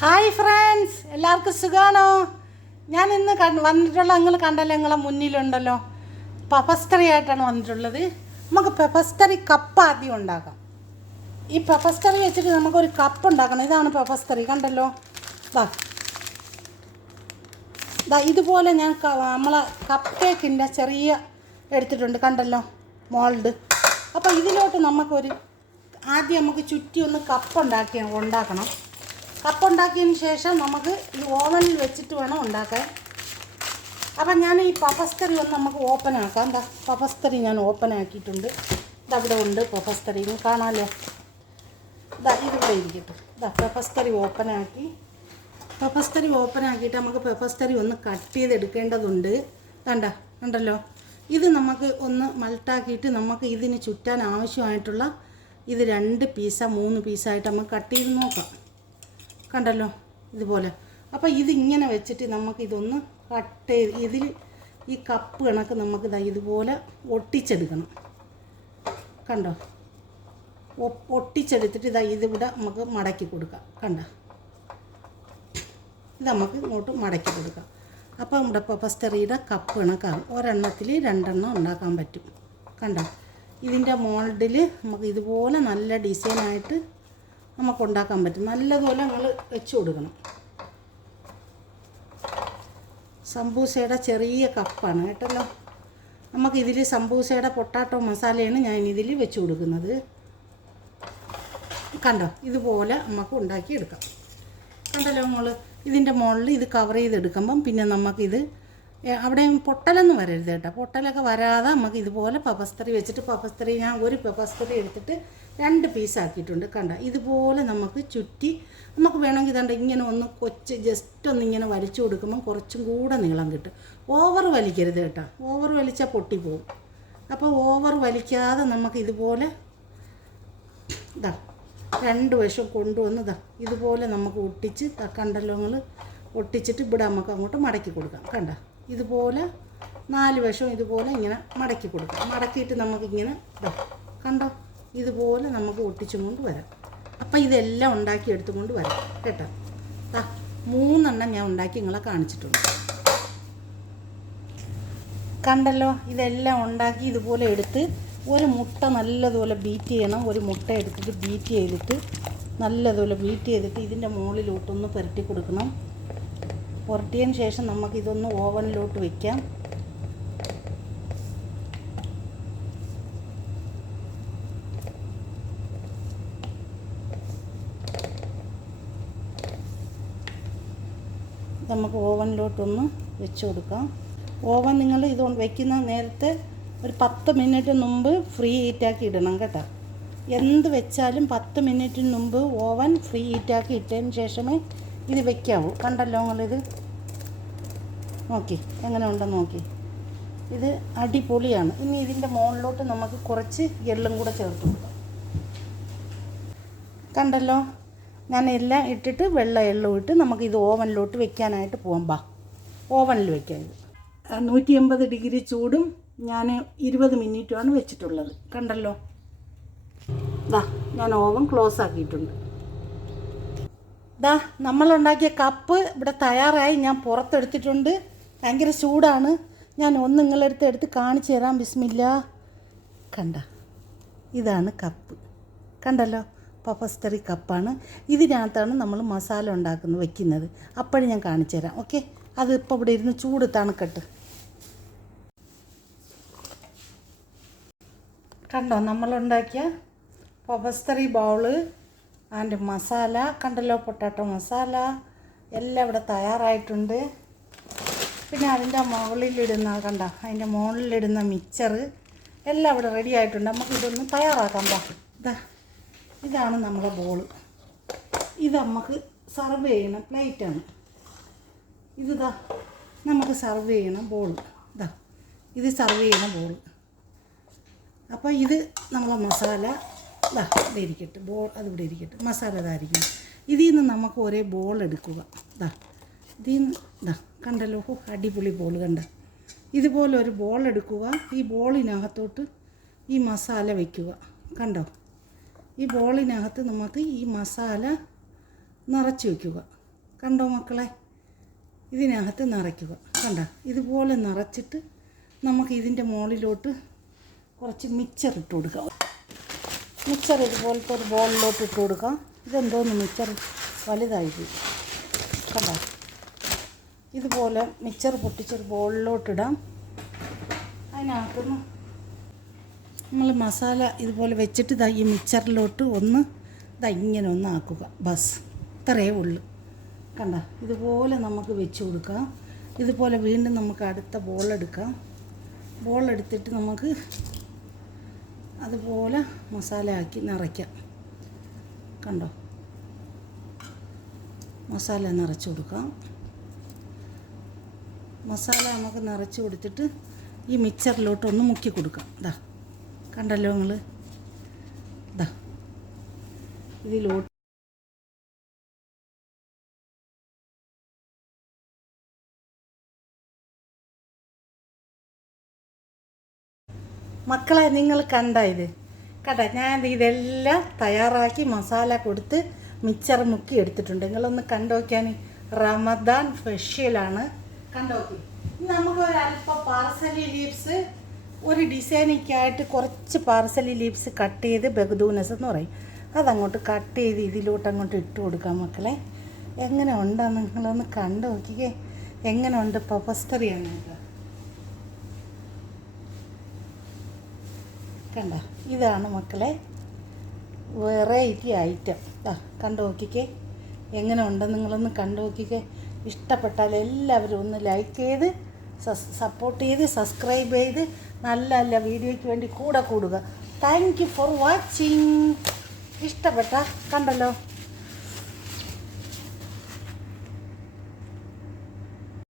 Hi friends, എല്ലാവർക്കും സുഖമാണോ? ഞാൻ ഇന്ന് വന്നിട്ടുള്ള നിങ്ങൾ കണ്ടല്ലോ, നിങ്ങളെ മുന്നിലുണ്ടല്ലോ പെപ്പസ്റ്ററി ആയിട്ടാണ് വന്നിട്ടുള്ളത്. നമുക്ക് പെപ്പസ്റ്ററി കപ്പ് ആദ്യം ഉണ്ടാക്കാം. ഈ പെപ്പസ്റ്ററി വെച്ചിട്ട് നമുക്കൊരു കപ്പ് ഉണ്ടാക്കണം. ഇതാണ് പെപ്പസ്റ്ററി, കണ്ടല്ലോ. ഇതുപോലെ ഞാൻ നമ്മളെ കപ്പ് കേക്കിൻ്റെ ചെറിയ എടുത്തിട്ടുണ്ട്, കണ്ടല്ലോ, മോൾഡ്. അപ്പോൾ ഇതിലോട്ട് ആദ്യം നമുക്ക് ചുറ്റി ഒന്ന് കപ്പ് ഉണ്ടാക്കണം. കപ്പ് ഉണ്ടാക്കിയതിന് ശേഷം നമുക്ക് ഈ ഓവനിൽ വെച്ചിട്ട് വേണം ഉണ്ടാക്കാൻ. അപ്പം ഞാൻ ഈ പെപ്പസ്റ്ററി ഒന്ന് നമുക്ക് ഓപ്പൺ ആക്കാം. പെപ്പസ്റ്ററി ഞാൻ ഓപ്പൺ ആക്കിയിട്ടുണ്ട്. ഇതവിടെ ഉണ്ട് പെപ്പസ്റ്ററി, കാണാമല്ലോ. ഇതിവിടെ ഇരിക്കട്ടെ. പെപ്പസ്റ്ററി ഓപ്പൺ ആക്കിയിട്ട് നമുക്ക് പെപ്പസ്റ്ററി ഒന്ന് കട്ട് ചെയ്തെടുക്കേണ്ടതുണ്ട്. കണ്ടല്ലോ. ഇത് നമുക്ക് ഒന്ന് മൾട്ടാക്കിയിട്ട് നമുക്ക് ഇതിന് ചുറ്റാൻ ആവശ്യമായിട്ടുള്ള ഇത് 2 പീസോ 3 പീസായിട്ട് നമുക്ക് കട്ട് ചെയ്ത് നോക്കാം. കണ്ടല്ലോ, ഇതുപോലെ. അപ്പോൾ ഇതിങ്ങനെ വെച്ചിട്ട് നമുക്കിതൊന്ന് കട്ട് ചെയ്ത് ഇതിൽ ഈ കപ്പ് കണക്ക് നമുക്ക് ഇതുപോലെ ഒട്ടിച്ചെടുക്കണം. കണ്ടോ, ഒട്ടിച്ചെടുത്തിട്ട് ഇതിവിടെ നമുക്ക് മടക്കി കൊടുക്കാം. ഇത് നമുക്ക് ഇങ്ങോട്ട് മടക്കി കൊടുക്കാം. അപ്പോൾ നമ്മുടെ പെപ്പസ്റ്ററിയുടെ കപ്പ് കണക്കാകും. ഒരെണ്ണത്തിൽ 2 എണ്ണം ഉണ്ടാക്കാൻ പറ്റും. കണ്ടോ, ഇതിൻ്റെ മോൾഡിൽ നമുക്ക് ഇതുപോലെ നല്ല ഡിസൈനായിട്ട് നമുക്ക് ഉണ്ടാക്കാൻ പറ്റും. നല്ലതുപോലെ നമ്മൾ വെച്ച് കൊടുക്കണം. സംബൂസയുടെ ചെറിയ കപ്പാണ് കേട്ടല്ലോ. നമുക്കിതിൽ സംബൂസയുടെ പൊട്ടാറ്റോ മസാലയാണ് ഞാൻ ഇതിൽ വെച്ച് കൊടുക്കുന്നത്. കണ്ടോ, ഇതുപോലെ നമുക്ക് ഉണ്ടാക്കിയെടുക്കാം. കണ്ടല്ലോ നമ്മൾ ഇതിൻ്റെ മുകളിൽ ഇത് കവർ ചെയ്തെടുക്കുമ്പം പിന്നെ നമുക്കിത് അവിടെ പൊട്ടലൊന്നും വരരുത് കേട്ടോ. പൊട്ടലൊക്കെ വരാതെ നമുക്ക് ഇതുപോലെ പെപ്പസ്റ്ററി വെച്ചിട്ട് ഞാൻ ഒരു പെപ്പസ്റ്ററി എടുത്തിട്ട് 2 പീസാക്കിയിട്ടുണ്ട്. ഇതുപോലെ നമുക്ക് ചുറ്റി നമുക്ക് വേണമെങ്കിൽ ഇങ്ങനെ ഒന്ന് ജസ്റ്റ് ഒന്നിങ്ങനെ വലിച്ചു കൊടുക്കുമ്പം കുറച്ചും കൂടെ നീളം കിട്ടും. ഓവർ വലിക്കരുത് കേട്ടോ. ഓവർ വലിച്ചാൽ പൊട്ടിപ്പോവും. അപ്പോൾ ഓവർ വലിക്കാതെ നമുക്ക് ഇതുപോലെ 2 വശം കൊണ്ടുവന്ന് ഇതുപോലെ നമുക്ക് ഒട്ടിച്ച് കണ്ടല്ലോ നിങ്ങൾ. ഒട്ടിച്ചിട്ട് ഇവിടെ നമുക്ക് അങ്ങോട്ട് മടക്കി കൊടുക്കാം. ഇതുപോലെ 4 വശവും ഇതുപോലെ ഇങ്ങനെ മടക്കി കൊടുക്കാം. മടക്കിയിട്ട് നമുക്കിങ്ങനെ കണ്ടോ, ഇതുപോലെ നമുക്ക് ഒട്ടിച്ചും കൊണ്ട് വരാം. അപ്പം ഇതെല്ലാം ഉണ്ടാക്കി എടുത്തുകൊണ്ട് വരാം കേട്ടോ. 3 എണ്ണം ഞാൻ ഉണ്ടാക്കി നിങ്ങളെ കാണിച്ചിട്ടുണ്ട്. കണ്ടല്ലോ, ഇതെല്ലാം ഉണ്ടാക്കി ഇതുപോലെ എടുത്ത് ഒരു മുട്ട നല്ലതുപോലെ ബീറ്റ് ചെയ്യണം. ഒരു മുട്ട എടുത്തിട്ട് ബീറ്റ് ചെയ്തിട്ട് ഇതിൻ്റെ മുകളിലോട്ടൊന്ന് പുരട്ടി കൊടുക്കണം. പുരട്ടിയതിന് ശേഷം നമുക്കിതൊന്ന് ഓവനിലോട്ട് വയ്ക്കാം. നമുക്ക് ഓവനിലോട്ടൊന്ന് വെച്ച് കൊടുക്കാം. ഓവൻ നിങ്ങൾ ഇത് വയ്ക്കുന്ന നേരത്തെ ഒരു 10 മിനിറ്റ് മുമ്പ് ഫ്രീ ഹീറ്റാക്കി ഇടണം കേട്ടോ. എന്ത് വെച്ചാലും 10 മിനിറ്റിന് മുമ്പ് ഓവൻ ഫ്രീ ഹീറ്റാക്കി ഇട്ടതിന് ശേഷമേ ഇത് വയ്ക്കാവൂ. കണ്ടല്ലോ നിങ്ങളിത് നോക്കി, എങ്ങനെ ഉണ്ടെന്ന് നോക്കി. ഇത് അടിപൊളിയാണ്. ഇനി ഇതിൻ്റെ മുകളിലോട്ട് നമുക്ക് കുറച്ച് എള്ളും കൂടെ ചേർത്ത് കൊടുക്കാം. കണ്ടല്ലോ, ഞാൻ എല്ലാം ഇട്ടിട്ട് വെള്ള എള്ളും ഇട്ട് നമുക്കിത് ഓവനിലോട്ട് വെക്കാനായിട്ട് പോകാം. ഓവനിൽ വെക്കാം. ഇത് 180 ഡിഗ്രി ചൂടും ഞാൻ 20 മിനിറ്റുമാണ് വെച്ചിട്ടുള്ളത്. കണ്ടല്ലോ, ഞാൻ ഓവൻ ക്ലോസ് ആക്കിയിട്ടുണ്ട്. നമ്മളുണ്ടാക്കിയ കപ്പ് ഇവിടെ തയ്യാറായി. ഞാൻ പുറത്തെടുത്തിട്ടുണ്ട്. ഭയങ്കര ചൂടാണ്. ഞാൻ നിങ്ങളെടുത്ത് കാണിച്ചു തരാം. ബിസ്മില്ലാ. ഇതാണ് കപ്പ്. കണ്ടല്ലോ, പെപ്പസ്റ്ററി കപ്പാണ്. ഇതിനകത്താണ് നമ്മൾ മസാല വയ്ക്കുന്നത്. അപ്പോഴും ഞാൻ കാണിച്ചു തരാം. ഓക്കെ, അത് ഇപ്പോൾ ഇവിടെ ഇരുന്ന് ചൂട് തണുക്കട്ട്. കണ്ടോ, നമ്മളുണ്ടാക്കിയ പെപ്പസ്റ്ററി ബൗള് ആൻഡ് മസാല. കണ്ടല്ലോ, പൊട്ടാറ്റോ മസാല എല്ലാം ഇവിടെ തയ്യാറായിട്ടുണ്ട്. പിന്നെ അതിൻ്റെ മുകളിലിടുന്ന അതിൻ്റെ മുകളിലിടുന്ന മിക്സർ എല്ലാം ഇവിടെ റെഡി ആയിട്ടുണ്ട്. നമുക്കിതൊന്ന് തയ്യാറാക്കാം. ഇതാണ് നമ്മളെ ബോള്. ഇത് നമുക്ക് സർവ് ചെയ്യണം പ്ലേറ്റാണ്. നമുക്ക് സർവ് ചെയ്യണം ബോൾ. ഇത് സർവ് ചെയ്യണ ബോൾ. അപ്പോൾ ഇത് നമ്മളെ മസാല ഇതിരിക്കട്ടെ. അതിവിടെ ഇരിക്കട്ടെ. മസാല ഇതായിരിക്കും. ഇതിൽ നിന്ന് നമുക്ക് ഒരേ ബോൾ എടുക്കുക. ഇതിൽ നിന്ന് കണ്ടല്ലോ, അടിപൊളി ബോൾ. ഇതുപോലെ ഒരു ബോൾ എടുക്കുക. ഈ ബോളിനകത്തോട്ട് ഈ മസാല വയ്ക്കുക. കണ്ടോ, ഈ ബോളിനകത്ത് നമുക്ക് ഈ മസാല നിറച്ച് വയ്ക്കുക. കണ്ടോ മക്കളെ? ഇതിനകത്ത് നിറയ്ക്കുക. കണ്ട, ഇതുപോലെ നിറച്ചിട്ട് നമുക്ക് ഇതിൻ്റെ മുകളിലോട്ട് കുറച്ച് മിക്സർ ഇട്ട് കൊടുക്കാം. മിക്സർ ഇതുപോലത്തെ ഒരു ബോളിലോട്ട് ഇട്ട് കൊടുക്കാം. ഇതെന്തോന്ന് മിക്സർ വലുതായി പോയി. കണ്ടോ? ഇതുപോലെ മിക്സർ പൊട്ടിച്ചൊരു ബോളിലോട്ടിടാം. അതിനകത്തുനിന്ന് നമ്മൾ മസാല ഇതുപോലെ വെച്ചിട്ട് ഈ മിക്സറിലോട്ട് ഇങ്ങനെ ഒന്ന് ആക്കുക. ബസ് ഇത്രയേ ഉള്ളൂ. കണ്ട, ഇതുപോലെ നമുക്ക് വെച്ച് കൊടുക്കാം. ഇതുപോലെ വീണ്ടും നമുക്ക് അടുത്ത ബോളെടുക്കാം. ബോളെടുത്തിട്ട് നമുക്ക് അതുപോലെ മസാല ആക്കി നിറയ്ക്കാം. കണ്ടോ? മസാല നിറച്ച് കൊടുക്കാം. മസാല നമുക്ക് നിറച്ച് കൊടുത്തിട്ട് ഈ മിക്സറിലോട്ട് ഒന്ന് മുക്കി കൊടുക്കാം. ഇതാ കണ്ടല്ലോ നിങ്ങൾ? ഇതാ ഇതിലോട്ട് മക്കളെ നിങ്ങൾ കണ്ട ഞാൻ ഇതെല്ലാം തയ്യാറാക്കി മസാല കൊടുത്ത് മിക്സർ മുക്കി എടുത്തിട്ടുണ്ട്. നിങ്ങളൊന്ന് കണ്ടോക്കാൻ. റമദാൻ സ്പെഷ്യലാണ്. കണ്ടോക്കി. നമുക്ക് ഒരല്പം പാർസലി ലീവ്സ്, ഒരു ഡിസൈനിക്കായിട്ട് കുറച്ച് പാർസലി ലീവ്സ് കട്ട് ചെയ്ത് ബഗ്ദൂനസ് എന്ന് പറയും, അതങ്ങോട്ട് കട്ട് ചെയ്ത് ഇതിലോട്ട് അങ്ങോട്ട് ഇട്ട് കൊടുക്കാം. മക്കളെ എങ്ങനെ ഉണ്ടെന്ന് നിങ്ങളൊന്ന് കണ്ടു നോക്കിക്കേ. എങ്ങനെ ഉണ്ട്? പപ്പസ്റ്ററിയാണ് കേട്ടോ. കണ്ട, ഇതാണ് മക്കളെ വെറൈറ്റി ഐറ്റം. കണ്ടു നോക്കിക്കേ എങ്ങനെ ഉണ്ടെന്ന് നിങ്ങളൊന്ന് കണ്ടു നോക്കിക്കേ. ഇഷ്ടപ്പെട്ടാൽ എല്ലാവരും ഒന്ന് ലൈക്ക് ചെയ്ത് സപ്പോർട്ട് ചെയ്ത് സബ്സ്ക്രൈബ് ചെയ്ത് നല്ല നല്ല വീഡിയോയ്ക്ക് വേണ്ടി കൂടെ കൂടുക. Thank you for watching. ഇഷ്ടപ്പെട്ട കണ്ടല്ലോ.